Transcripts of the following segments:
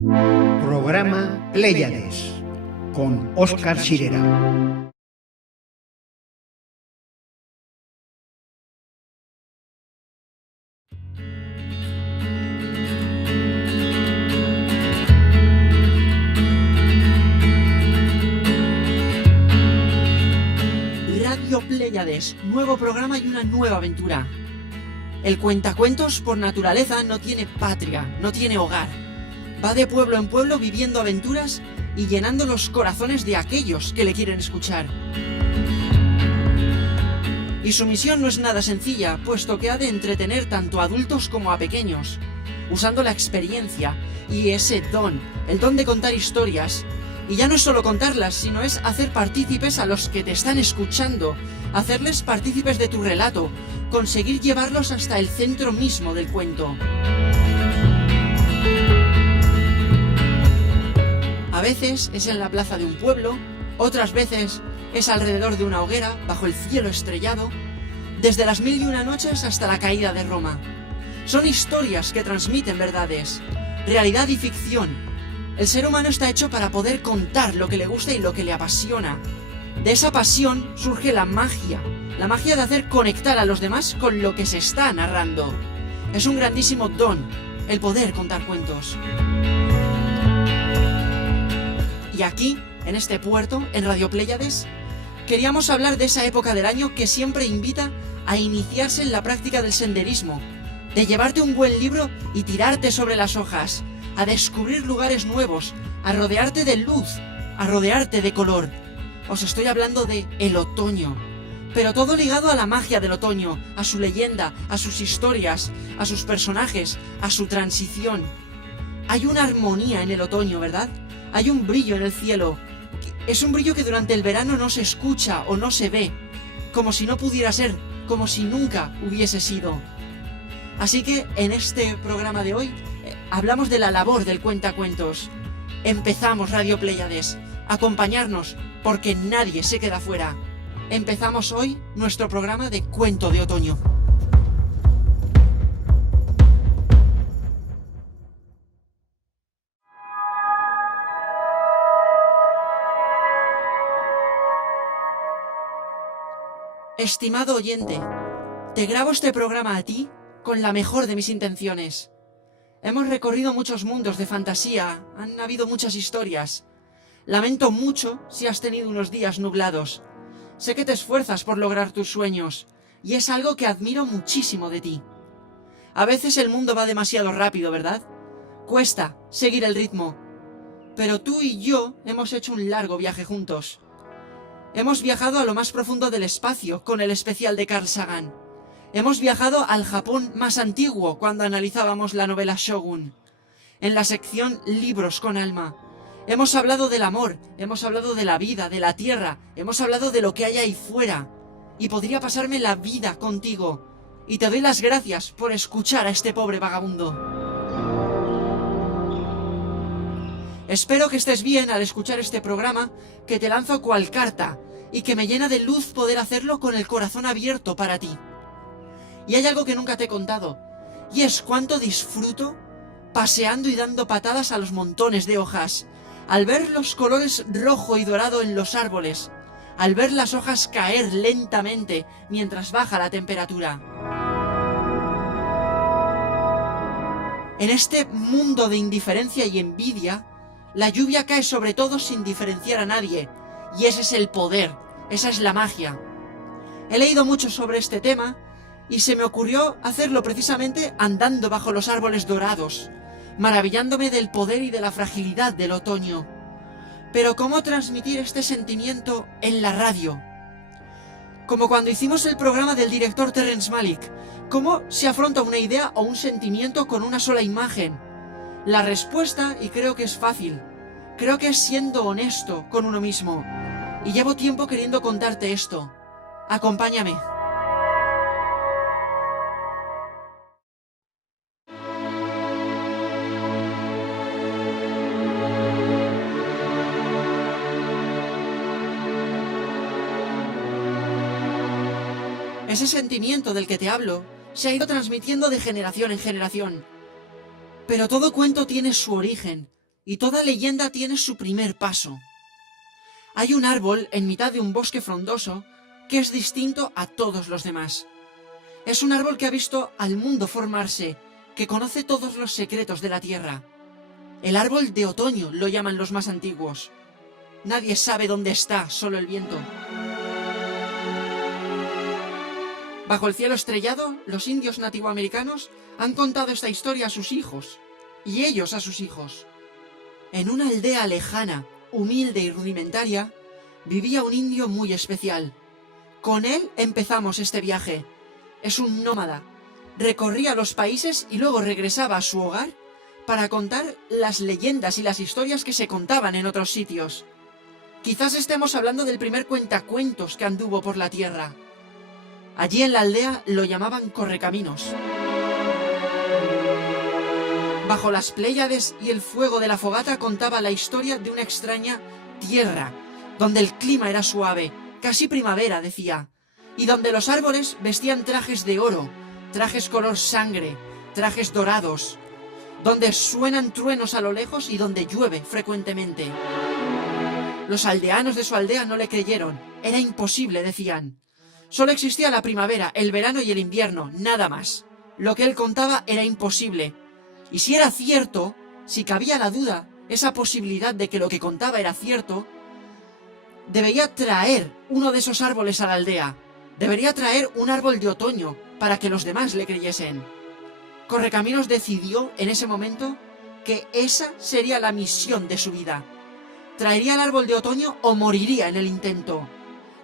Programa Pléyades con Óscar Sirera. Radio Pléyades, nuevo programa y una nueva aventura. El cuentacuentos por naturaleza no tiene patria, no tiene hogar. Va de pueblo en pueblo viviendo aventuras y llenando los corazones de aquellos que le quieren escuchar. Y su misión no es nada sencilla, puesto que ha de entretener tanto a adultos como a pequeños, usando la experiencia y ese don, el don de contar historias. Y ya no es solo contarlas, sino es hacer partícipes a los que te están escuchando, hacerles partícipes de tu relato, conseguir llevarlos hasta el centro mismo del cuento. A veces es en la plaza de un pueblo, otras veces es alrededor de una hoguera, bajo el cielo estrellado, desde las 1001 noches hasta la caída de Roma. Son historias que transmiten verdades, realidad y ficción. El ser humano está hecho para poder contar lo que le gusta y lo que le apasiona. De esa pasión surge la magia de hacer conectar a los demás con lo que se está narrando. Es un grandísimo don el poder contar cuentos. Y aquí, en este puerto, en Radio Pléyades, queríamos hablar de esa época del año que siempre invita a iniciarse en la práctica del senderismo, de llevarte un buen libro y tirarte sobre las hojas, a descubrir lugares nuevos, a rodearte de luz, a rodearte de color. Os estoy hablando de el otoño, pero todo ligado a la magia del otoño, a su leyenda, a sus historias, a sus personajes, a su transición. Hay una armonía en el otoño, ¿verdad? Hay un brillo en el cielo. Es un brillo que durante el verano no se escucha o no se ve, como si no pudiera ser, como si nunca hubiese sido. Así que en este programa de hoy hablamos de la labor del cuentacuentos. Empezamos Radio Pléyades. Acompañarnos, porque nadie se queda fuera. Empezamos hoy nuestro programa de Cuento de Otoño. Estimado oyente, te grabo este programa a ti con la mejor de mis intenciones. Hemos recorrido muchos mundos de fantasía, han habido muchas historias. Lamento mucho si has tenido unos días nublados. Sé que te esfuerzas por lograr tus sueños, y es algo que admiro muchísimo de ti. A veces el mundo va demasiado rápido, ¿verdad? Cuesta seguir el ritmo. Pero tú y yo hemos hecho un largo viaje juntos. Hemos viajado a lo más profundo del espacio con el especial de Carl Sagan. Hemos viajado al Japón más antiguo cuando analizábamos la novela Shogun. En la sección Libros con Alma. Hemos hablado del amor, hemos hablado de la vida, de la tierra, hemos hablado de lo que hay ahí fuera. Y podría pasarme la vida contigo. Y te doy las gracias por escuchar a este pobre vagabundo. Espero que estés bien al escuchar este programa que te lanzo cual carta y que me llena de luz poder hacerlo con el corazón abierto para ti. Y hay algo que nunca te he contado, y es cuánto disfruto paseando y dando patadas a los montones de hojas, al ver los colores rojo y dorado en los árboles, al ver las hojas caer lentamente mientras baja la temperatura. En este mundo de indiferencia y envidia, la lluvia cae sobre todos sin diferenciar a nadie, y ese es el poder, esa es la magia. He leído mucho sobre este tema, y se me ocurrió hacerlo precisamente andando bajo los árboles dorados, maravillándome del poder y de la fragilidad del otoño. Pero ¿cómo transmitir este sentimiento en la radio? Como cuando hicimos el programa del director Terrence Malick, ¿cómo se afronta una idea o un sentimiento con una sola imagen? La respuesta, y creo que es fácil, creo que es siendo honesto con uno mismo. Y llevo tiempo queriendo contarte esto. Acompáñame. Ese sentimiento del que te hablo se ha ido transmitiendo de generación en generación. Pero todo cuento tiene su origen, y toda leyenda tiene su primer paso. Hay un árbol en mitad de un bosque frondoso que es distinto a todos los demás. Es un árbol que ha visto al mundo formarse, que conoce todos los secretos de la tierra. El árbol de otoño lo llaman los más antiguos. Nadie sabe dónde está, solo el viento. Bajo el cielo estrellado, los indios nativoamericanos han contado esta historia a sus hijos, y ellos a sus hijos. En una aldea lejana, humilde y rudimentaria, vivía un indio muy especial. Con él empezamos este viaje. Es un nómada. Recorría los países y luego regresaba a su hogar para contar las leyendas y las historias que se contaban en otros sitios. Quizás estemos hablando del primer cuentacuentos que anduvo por la tierra. Allí en la aldea lo llamaban Correcaminos. Bajo las Pléyades y el fuego de la fogata contaba la historia de una extraña tierra, donde el clima era suave, casi primavera, decía, y donde los árboles vestían trajes de oro, trajes color sangre, trajes dorados, donde suenan truenos a lo lejos y donde llueve frecuentemente. Los aldeanos de su aldea no le creyeron, era imposible, decían. Solo existía la primavera, el verano y el invierno, nada más. Lo que él contaba era imposible. Y si era cierto, si cabía la duda, esa posibilidad de que lo que contaba era cierto, debería traer uno de esos árboles a la aldea. Debería traer un árbol de otoño para que los demás le creyesen. Correcaminos decidió en ese momento que esa sería la misión de su vida. Traería el árbol de otoño o moriría en el intento.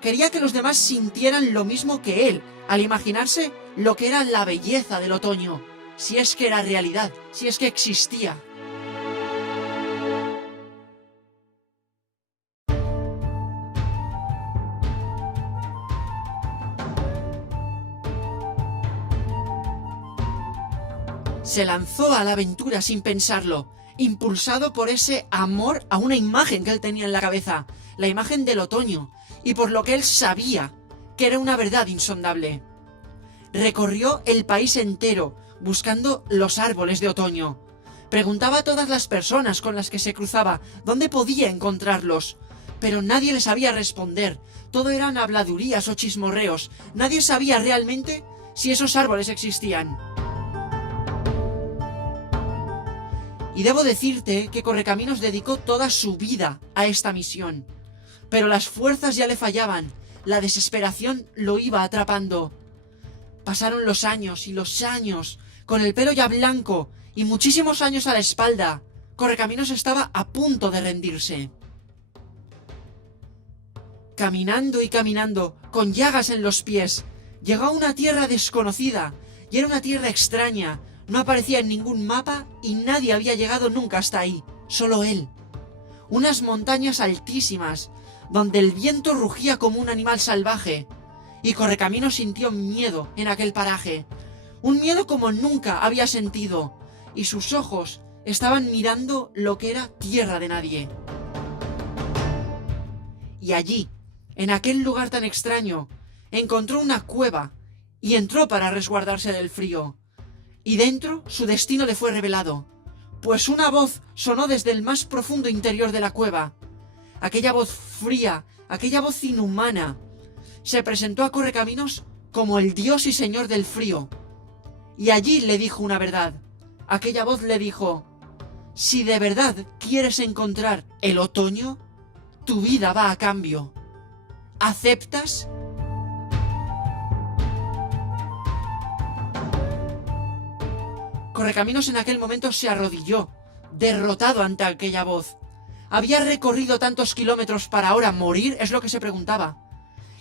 Quería que los demás sintieran lo mismo que él, al imaginarse lo que era la belleza del otoño, si es que era realidad, si es que existía. Se lanzó a la aventura sin pensarlo, impulsado por ese amor a una imagen que él tenía en la cabeza, la imagen del otoño, y por lo que él sabía que era una verdad insondable. Recorrió el país entero buscando los árboles de otoño. Preguntaba a todas las personas con las que se cruzaba dónde podía encontrarlos, pero nadie le sabía responder. Todo eran habladurías o chismorreos. Nadie sabía realmente si esos árboles existían. Y debo decirte que Correcaminos dedicó toda su vida a esta misión. Pero las fuerzas ya le fallaban, la desesperación lo iba atrapando. Pasaron los años y los años, con el pelo ya blanco y muchísimos años a la espalda. Correcaminos estaba a punto de rendirse. Caminando y caminando, con llagas en los pies, llegó a una tierra desconocida, y era una tierra extraña. No aparecía en ningún mapa y nadie había llegado nunca hasta ahí, solo él. Unas montañas altísimas, donde el viento rugía como un animal salvaje, y Correcaminos sintió miedo en aquel paraje, un miedo como nunca había sentido, y sus ojos estaban mirando lo que era tierra de nadie. Y allí, en aquel lugar tan extraño, encontró una cueva y entró para resguardarse del frío. Y dentro su destino le fue revelado, pues una voz sonó desde el más profundo interior de la cueva. Aquella voz fría, aquella voz inhumana, se presentó a Correcaminos como el dios y señor del frío. Y allí le dijo una verdad. Aquella voz le dijo: si de verdad quieres encontrar el otoño, tu vida va a cambio. ¿Aceptas? Correcaminos en aquel momento se arrodilló, derrotado ante aquella voz. ¿Había recorrido tantos kilómetros para ahora morir? Es lo que se preguntaba.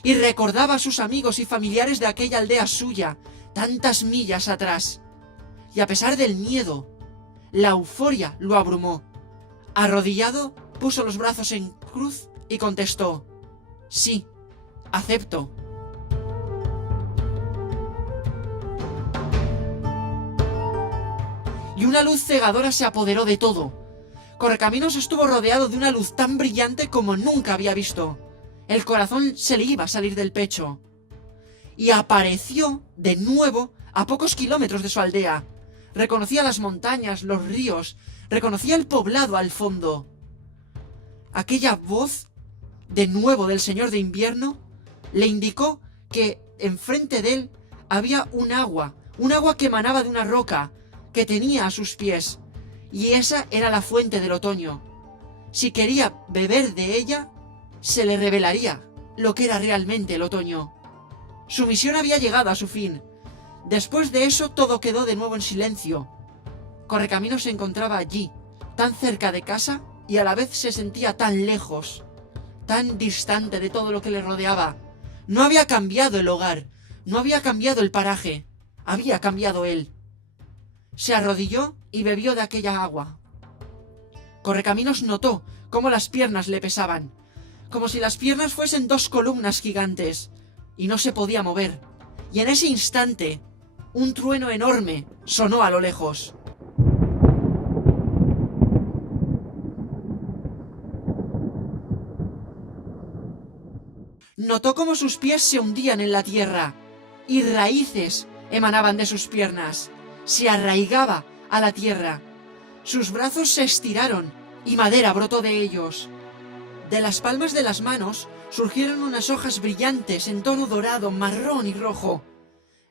Y recordaba a sus amigos y familiares de aquella aldea suya, tantas millas atrás. Y a pesar del miedo, la euforia lo abrumó. Arrodillado, puso los brazos en cruz y contestó: sí, acepto. Y una luz cegadora se apoderó de todo. Correcaminos estuvo rodeado de una luz tan brillante como nunca había visto. El corazón se le iba a salir del pecho. Y apareció de nuevo a pocos kilómetros de su aldea. Reconocía las montañas, los ríos, Reconocía el poblado al fondo. Aquella voz, de nuevo del Señor de Invierno, le indicó que enfrente de él había un agua que emanaba de una roca que tenía a sus pies, y esa era la fuente del otoño. Si quería beber de ella, se le revelaría lo que era realmente el otoño. Su misión había llegado a su fin. Después de eso todo quedó de nuevo en silencio. Correcaminos se encontraba allí, tan cerca de casa, y a la vez se sentía tan lejos, tan distante de todo lo que le rodeaba. No había cambiado el hogar, no había cambiado el paraje, había cambiado él. Se arrodilló y bebió de aquella agua. Correcaminos notó cómo las piernas le pesaban, como si las piernas fuesen 2 columnas gigantes, y no se podía mover. Y en ese instante, un trueno enorme sonó a lo lejos. Notó cómo sus pies se hundían en la tierra, y raíces emanaban de sus piernas. Se arraigaba a la tierra. Sus brazos se estiraron, y madera brotó de ellos. De las palmas de las manos surgieron unas hojas brillantes en tono dorado, marrón y rojo.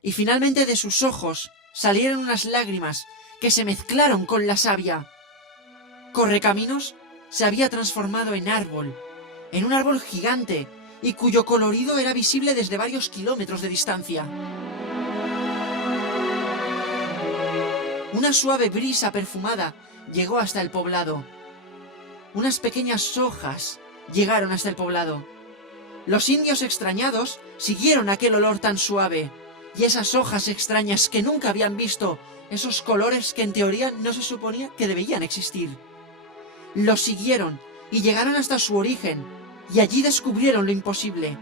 Y finalmente de sus ojos salieron unas lágrimas que se mezclaron con la savia. Correcaminos se había transformado en árbol, en un árbol gigante, y cuyo colorido era visible desde varios kilómetros de distancia. Una suave brisa perfumada llegó hasta el poblado. Unas pequeñas hojas llegaron hasta el poblado. Los indios extrañados siguieron aquel olor tan suave, y esas hojas extrañas que nunca habían visto, esos colores que en teoría no se suponía que debían existir. Los siguieron y llegaron hasta su origen, y allí descubrieron lo imposible.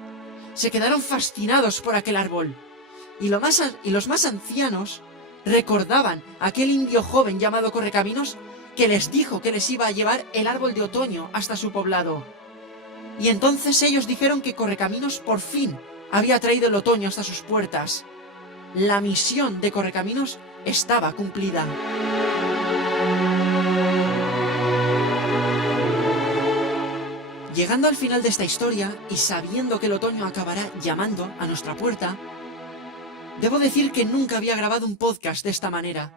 Se quedaron fascinados por aquel árbol, y los más ancianos recordaban a aquel indio joven llamado Correcaminos que les dijo que les iba a llevar el árbol de otoño hasta su poblado. Y entonces ellos dijeron que Correcaminos por fin había traído el otoño hasta sus puertas. La misión de Correcaminos estaba cumplida. Llegando al final de esta historia y sabiendo que el otoño acabará llamando a nuestra puerta, debo decir que nunca había grabado un podcast de esta manera,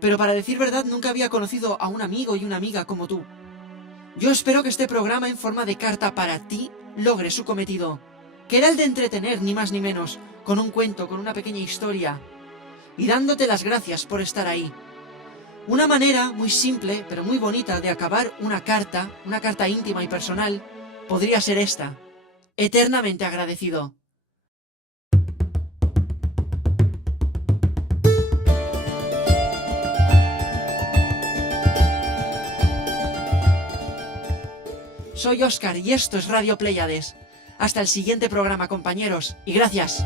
pero para decir verdad nunca había conocido a un amigo y una amiga como tú. Yo espero que este programa en forma de carta para ti logre su cometido, que era el de entretener ni más ni menos, con un cuento, con una pequeña historia, y dándote las gracias por estar ahí. Una manera muy simple, pero muy bonita de acabar una carta íntima y personal, podría ser esta: eternamente agradecido. Soy Óscar y esto es Radio Pléyades. Hasta el siguiente programa, compañeros, y gracias.